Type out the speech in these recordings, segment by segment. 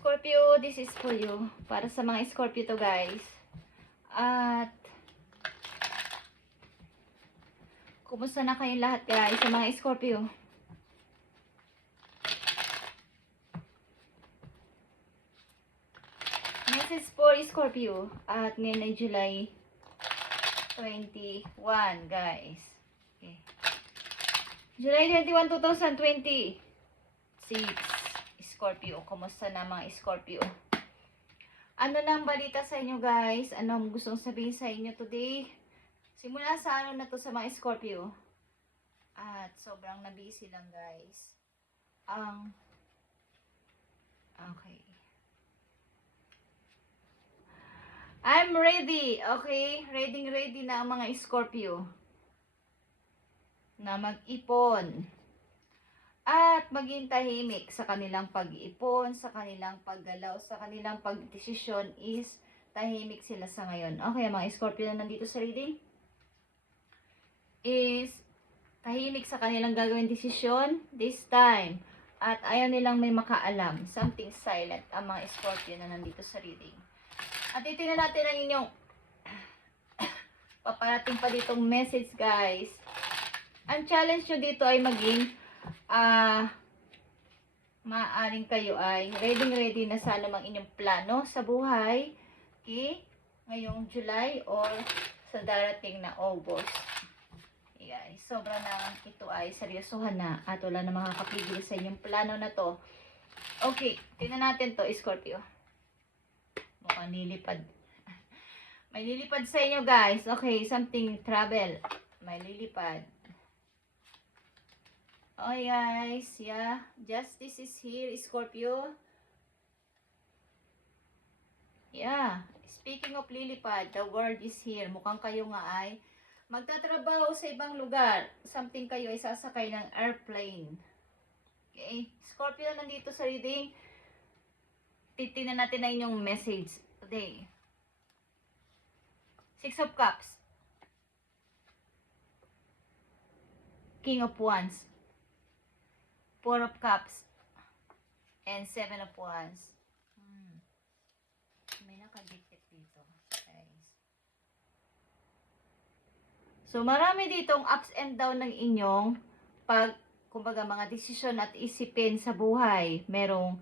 Scorpio, this is for you. Para sa mga Scorpio to, guys. At kumusta na kayong lahat, guys, sa mga Scorpio? Message for Scorpio. At ngayon ay July 21, guys. Okay. July 21, 2020. Scorpio. Kumusta na mga Scorpio? Ano nang balita sa inyo, guys? Ano ang gustong sabihin sa inyo today? Simula sa ano na to sa mga Scorpio. At sobrang nabisi lang, guys. Okay. I'm ready. Okay? Ready na ang mga Scorpio. Na mag-ipon. At maging tahimik sa kanilang pag-iipon, sa kanilang paggalaw, sa kanilang pagdesisyon is tahimik sila sa ngayon. Okay, mga Scorpio na nandito sa reading is tahimik sa kanilang gagawin desisyon this time. At ayaw nilang may makaalam. Something silent ang mga Scorpio na nandito sa reading. At titingnan natin ang inyong paparating pa ditong message, guys. Ang challenge nyo dito ay maging maaaring kayo ay ready na sa anumang inyong plano sa buhay, okay? Ngayong July or sa darating na August. Okay, guys, sobra na ito ay seryosohan na at wala na makakapigil sa inyong plano na to. Okay, tingnan natin to, Scorpio. Mukhang nilipad. May lilipad sa inyo, guys. Okay, something travel. May lilipad. Okay, guys. Yeah. Justice is here, Scorpio. Yeah. Speaking of lilipad, the word is here. Mukhang kayo nga ay magtatrabaho sa ibang lugar. Something kayo ay sasakay ng airplane. Okay. Scorpio na nandito sa reading. Titingnan natin na inyong message today. Six of Cups. King of Wands. Four of Cups. And Seven of Wands. May nakadikit dito, guys. So, marami ditong ups and down ng inyong kumbaga mga desisyon at isipin sa buhay. Merong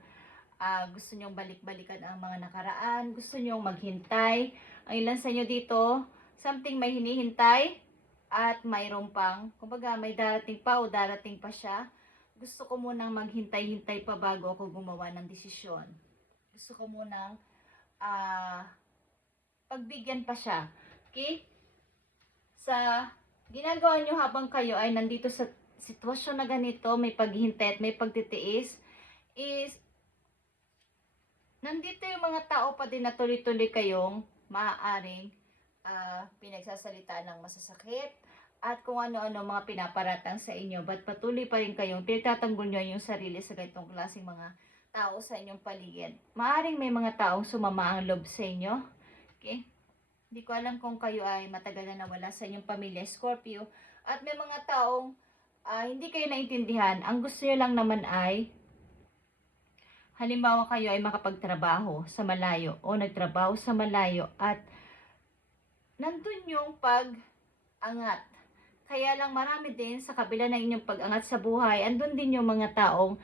gusto nyong balik-balikan ang mga nakaraan, gusto nyong maghintay. Ang ilan sa inyo dito, something may hinihintay at mayroon pang, kumbaga may darating pa o darating pa siya. Gusto ko munang maghintay-hintay pa bago ako gumawa ng desisyon. Gusto ko munang pagbigyan pa siya. Okay? Sa ginagawa nyo habang kayo ay nandito sa sitwasyon na ganito, may paghihintay at may pagtitiis, is nandito yung mga tao pa din na tuloy-tuloy kayong maaaring pinagsasalitaan ng masasakit at kung ano-ano mga pinaparatang sa inyo, but patuloy pa rin kayong tinatanggol nyo yung sarili sa ganitong klaseng mga tao sa inyong paligid. Maaaring may mga taong sumama ang loob sa inyo. Okay? Hindi ko alam kung kayo ay matagal na nawala sa inyong pamilya, Scorpio, at may mga taong hindi kayo naintindihan. Ang gusto nyo lang naman ay halimbawa kayo ay makapagtrabaho sa malayo o nagtrabaho sa malayo at nandun yung pag-angat. Kaya lang marami din sa kabila ng inyong pag-angat sa buhay, andun din yung mga taong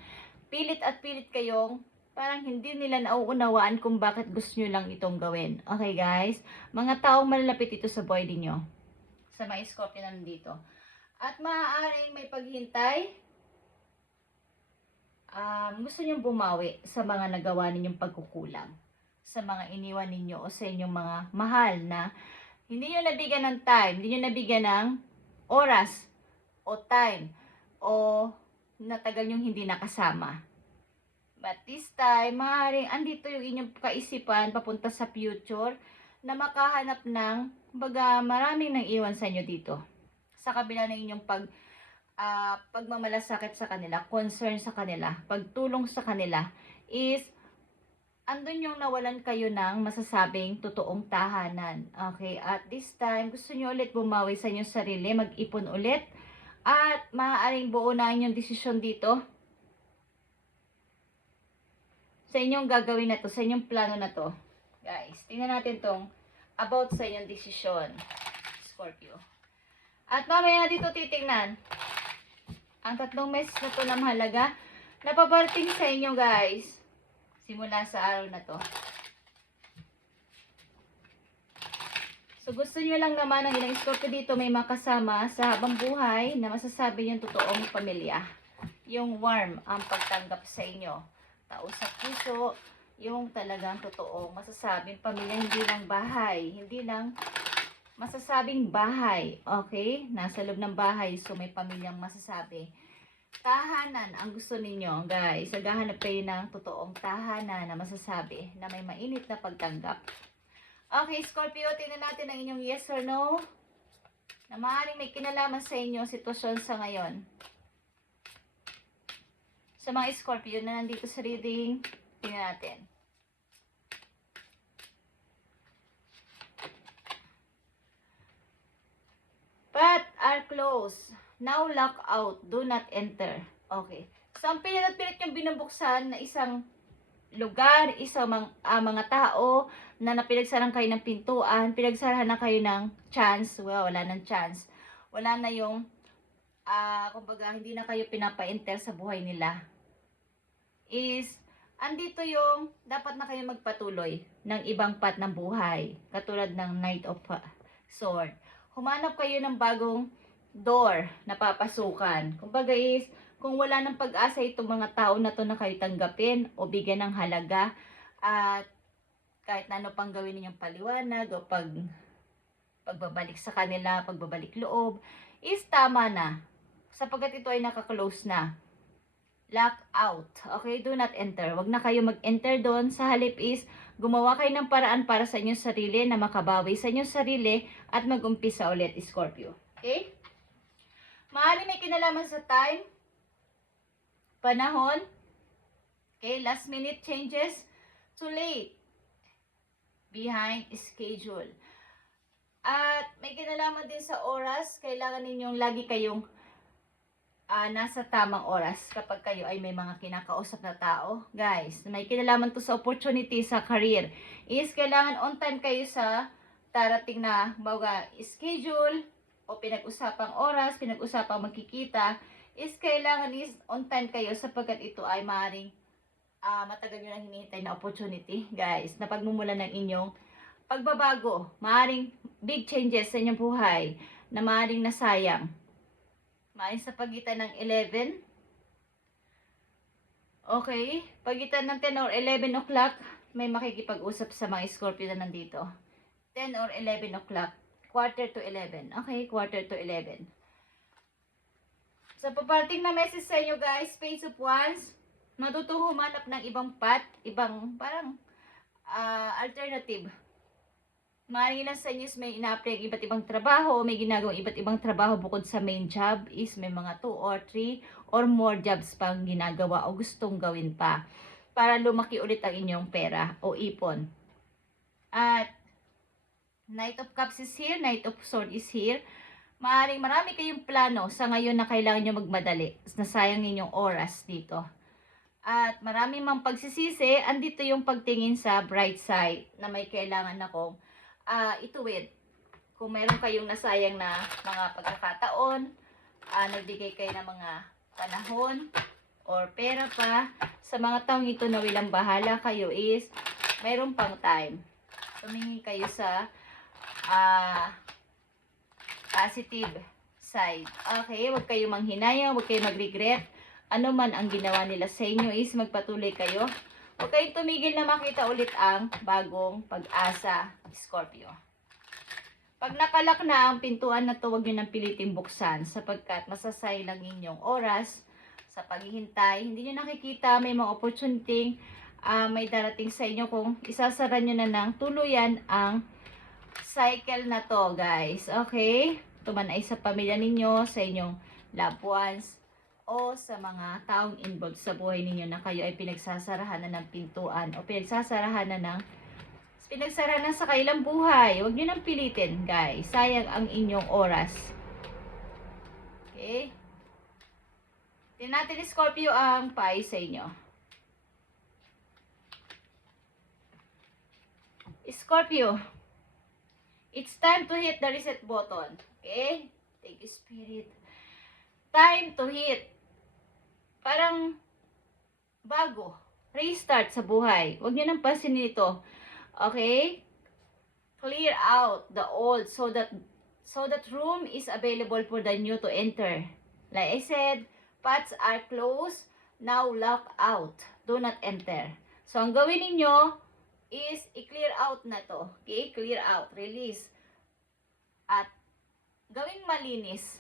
pilit at pilit kayong parang hindi nila nauunawaan kung bakit gusto nyo lang itong gawin. Okay, guys? Mga taong malalapit ito sa buhay ninyo. Sa mga Scorpio na nandito. At maaaring may paghintay. Gusto nyong bumawi sa mga nagawa ninyong pagkukulang, sa mga iniwan ninyo o sa inyong mga mahal na hindi nyo nabigyan ng time, hindi nyo nabigyan ng oras o time o natagal nyong hindi nakasama. But this time, maaaring andito yung inyong kaisipan papunta sa future na makahanap ng baga maraming nang iwan sa inyo dito. Sa kabila ng inyong pagmamalasakit sa kanila, concern sa kanila, pagtulong sa kanila, is andun yung nawalan kayo ng masasabing totoong tahanan. Okay, at this time, gusto nyo ulit bumawi sa inyong sarili, mag-ipon ulit, at maaaring buo na inyong desisyon dito sa inyong gagawin na to, sa inyong plano na to. Guys, tingnan natin tong about sa inyong desisyon, Scorpio. At mamaya dito titingnan ang 3 message na to na mahalaga na paparating sa inyo, guys, simula sa araw na to. So, gusto nyo lang naman ang ilang Scorpio dito may makasama sa habang buhay na masasabi yung totoong pamilya. Yung warm ang pagtanggap sa inyo. Tao sa puso, yung talagang totoo masasabing pamilya, hindi lang bahay, hindi lang masasabing bahay, okay? Nasa loob ng bahay, so may pamilyang masasabi. Tahanan ang gusto ninyo, guys. Naghahanap kayo ng totoong tahanan na masasabi na may mainit na pagtanggap. Okay, Scorpio, tingnan natin ang inyong yes or no na maaaring may kinalaman sa inyo sitwasyon sa ngayon. Sa mga Scorpio na nandito sa reading, tingnan natin. Path are closed. Now lock out. Do not enter. Okay. So, ang pinilit yung binubuksan na isang lugar, isang mga tao na napinagsaran kayo ng pintuan, pinagsarahan na kayo ng chance. Well, wala ng chance. Wala na yung, kumbaga, hindi na kayo pinapa-enter sa buhay nila. Is, andito yung, dapat na kayo magpatuloy ng ibang path ng buhay. Katulad ng Knight of Sword. Humanap kayo ng bagong door na papasukan. Kumbaga is, kung wala ng pag-asa itong mga tao na to na kayo tanggapin o bigyan ng halaga at kahit na ano pang gawin ninyong paliwanag o pagbabalik sa kanila, pagbabalik loob, is tama na. Sapagkat ito ay naka-close na. Lock out. Okay? Do not enter. Wag na kayo mag-enter doon. Sa halip is, gumawa kayo ng paraan para sa inyong sarili na makabawi sa inyong sarili at mag-umpisa ulit, Scorpio. Okay? Maaaring may kinalaman sa time, panahon, okay, last minute changes, too late, behind schedule. At may kinalaman din sa oras, kailangan ninyong lagi kayong nasa tamang oras kapag kayo ay may mga kinakausap na tao. Guys, may kinalaman to sa opportunity sa career. Is kailangan on time kayo sa darating na schedule o pinag-usapang oras, pinag-usapang magkikita. Is kailangan is on time kayo sapagkat ito ay maaaring matagal nyo lang hinihintay na opportunity, guys, na pagmumula ng inyong pagbabago. Maaaring big changes sa inyong buhay na maaaring nasayang. Maaaring sa pagitan ng 11. Okay, pagitan ng 10 or 11 o'clock, may makikipag-usap sa mga Scorpio na nandito. 10 or 11 o'clock, quarter to 11. Okay, quarter to 11. So, paparating na message sa inyo, guys, Page of Wands, matutong humanap ng ibang path, ibang parang alternative. Maaaring lang sa inyo may ina-apply iba't ibang trabaho, may ginagawang iba't ibang trabaho bukod sa main job, is may mga 2 or 3 or more jobs pang ginagawa o gustong gawin pa para lumaki ulit ang inyong pera o ipon. At Knight of Cups is here, Knight of Swords is here. Maaaring marami kayong plano sa ngayon na kailangan nyo magmadali. Nasayang ninyong oras dito. At marami mang pagsisisi, andito yung pagtingin sa bright side na may kailangan akong ituwid. Kung meron kayong nasayang na mga pagkakataon, nagbigay kayo ng mga panahon or pera pa, sa mga taong ito na walang bahala kayo is, mayroon pang time. Tumingin kayo sa positive side. Okay, huwag kayong manghinayang, huwag kayong mag-regret. Ano man ang ginawa nila sa inyo is magpatuloy kayo. Huwag kayong tumigil na makita ulit ang bagong pag-asa, Scorpio. Pag nakalak na ang pintuan na to, huwag nyo nang pilitin buksan sapagkat masasayang lang inyong oras sa paghihintay. Hindi nyo nakikita, may mga opportunity may darating sa inyo kung isasara nyo na ng tuluyan ang cycle na to, guys. Okay? Ito man ay sa pamilya ninyo, sa inyong loved ones, o sa mga taong involved sa buhay ninyo na kayo ay pinagsasarahan na ng pintuan o pinagsasarahan na sa kailang buhay. Huwag nyo nang pilitin, guys. Sayang ang inyong oras. Okay? Tingnan natin, Scorpio, ang paay sa inyo. Scorpio, it's time to hit the reset button. Okay? Thank you, Spirit. Time to hit. Parang bago. Restart sa buhay. Huwag nyo nang pansinin ito. Okay? Clear out the old so that room is available for the new to enter. Like I said, paths are closed. Now lock out. Do not enter. So, ang gawin ninyo is i-clear out na to. Okay? Clear out. Release. At gawing malinis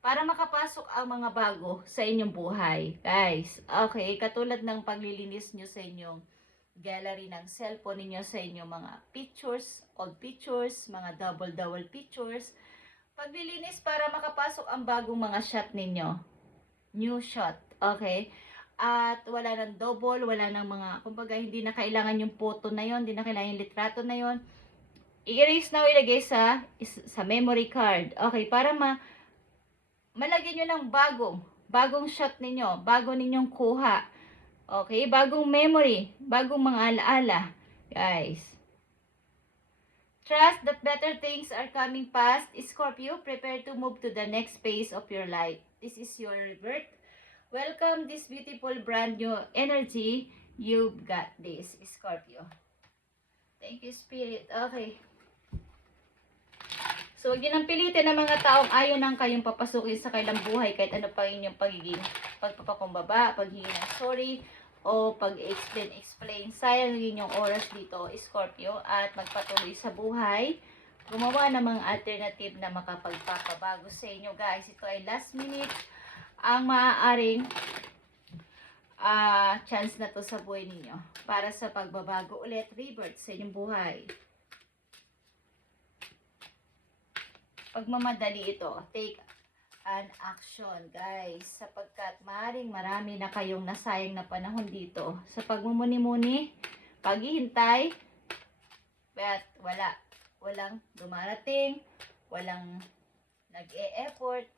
para makapasok ang mga bago sa inyong buhay. Guys, okay? Katulad ng paglilinis nyo sa inyong gallery ng cellphone ninyo, sa inyong mga pictures, old pictures, mga double pictures. Paglilinis para makapasok ang bagong mga shot ninyo. New shot. Okay? At wala nang double, wala nang mga, kumbaga hindi na kailangan yung photo na yon, hindi na kailangan yung litrato na yon. I-erase na o ilagay sa memory card. Okay, para malagyan nyo ng bagong shot ninyo, bago ninyong kuha. Okay, bagong memory, bagong mga alaala. Guys. Trust that better things are coming past. Scorpio, prepare to move to the next phase of your life. This is your rebirth. Welcome this beautiful brand new energy. You've got this, Scorpio. Thank you, Spirit. Okay. So, huwag yun ang pilitin ng mga taong ayaw nang kayong papasukin sa kailang buhay kahit ano pa inyong pagiging pagpapakumbaba, paghingi ng sorry, o pag-explain. Sayang yung oras dito, Scorpio, at magpatuloy sa buhay. Gumawa ng mga alternative na makapagpapabago sa inyo, guys. Ito ay last minute ang maaaring chance na to sa buhay ninyo para sa pagbabago ulit, rebirth sa inyong buhay. Pagmamadali ito, take an action, guys, sapagkat maaaring marami na kayong nasayang na panahon dito sa pagmumuni-muni, paghihintay, but walang dumarating, walang nag-e-effort.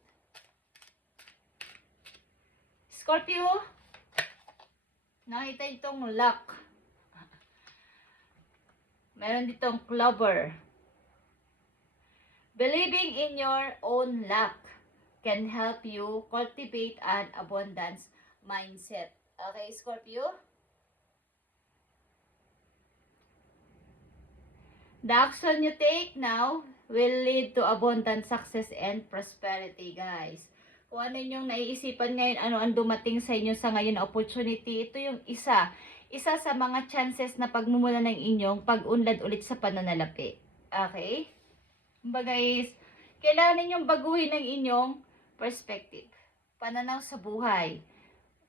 Scorpio, nakita itong luck. Meron ditong clover. Believing in your own luck can help you cultivate an abundance mindset. Okay, Scorpio? The action you take now will lead to abundant success and prosperity, guys. Kung ano yung naiisipan ngayon, ano ang dumating sa inyo sa ngayon na opportunity, ito yung isa sa mga chances na pagmumula ng inyong pag-unlad ulit sa pananalapi. Okay? Kumbaga guys, kailangan ninyong baguhin ng inyong perspective, pananaw sa buhay.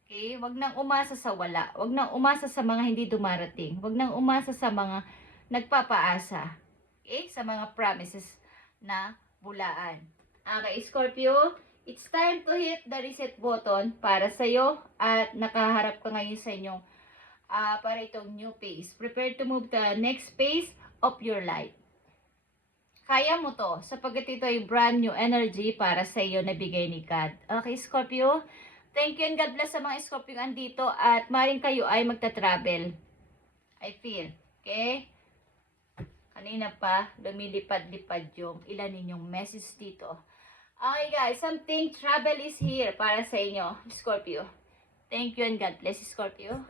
Okay? Huwag nang umasa sa wala. Huwag nang umasa sa mga hindi dumarating. Huwag nang umasa sa mga nagpapaasa. Okay? Sa mga promises na bulaan. Okay, Scorpio, it's time to hit the reset button para sa'yo at nakaharap ka ngayon sa inyong para itong new phase. Prepare to move to the next phase of your life. Kaya mo to, sapagkat ito ay brand new energy para sa iyo na bigay ni God. Okay, Scorpio? Thank you and God bless sa mga Scorpio andito at maring kayo ay magta-travel. I feel. Okay? Kanina pa, lumilipad-lipad yung ilan ninyong message dito. Okay guys, something travel is here para sa inyo, Scorpio. Thank you and God bless, Scorpio.